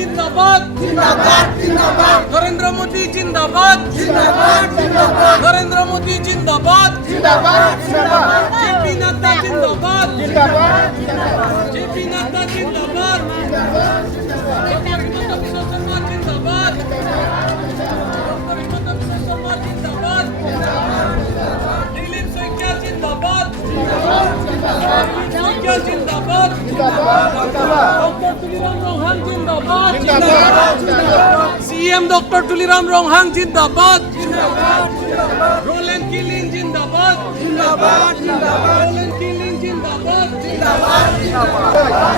जिंदाबाद जिंदाबाद जिंदाबाद नरेंद्र मोदी जिंदाबाद जिंदाबाद जिंदाबाद नरेंद्र मोदी जिंदाबाद जिंदाबाद जिंदाबाद जेपी नड्डा जिंदाबाद जिंदाबाद जिंदाबाद जेपी नड्डा जिंदाबाद डॉक्टर हिमंत बिस्वा शर्मा जिंदाबाद डॉक्टर हिमंत बिस्वा शर्मा जिंदाबाद दिलीप सैकिया जिंदाबाद दिलीप सैकिया जिंदाबाद डॉक्टर तुलीराम रोहन जिंदाबाद सीएम डॉक्टर तुलीराम रोहन जिंदाबाद रोल एंड किलिंग जिंदाबाद रोल एंड किलिंग जिंदाबाद जिंदाबाद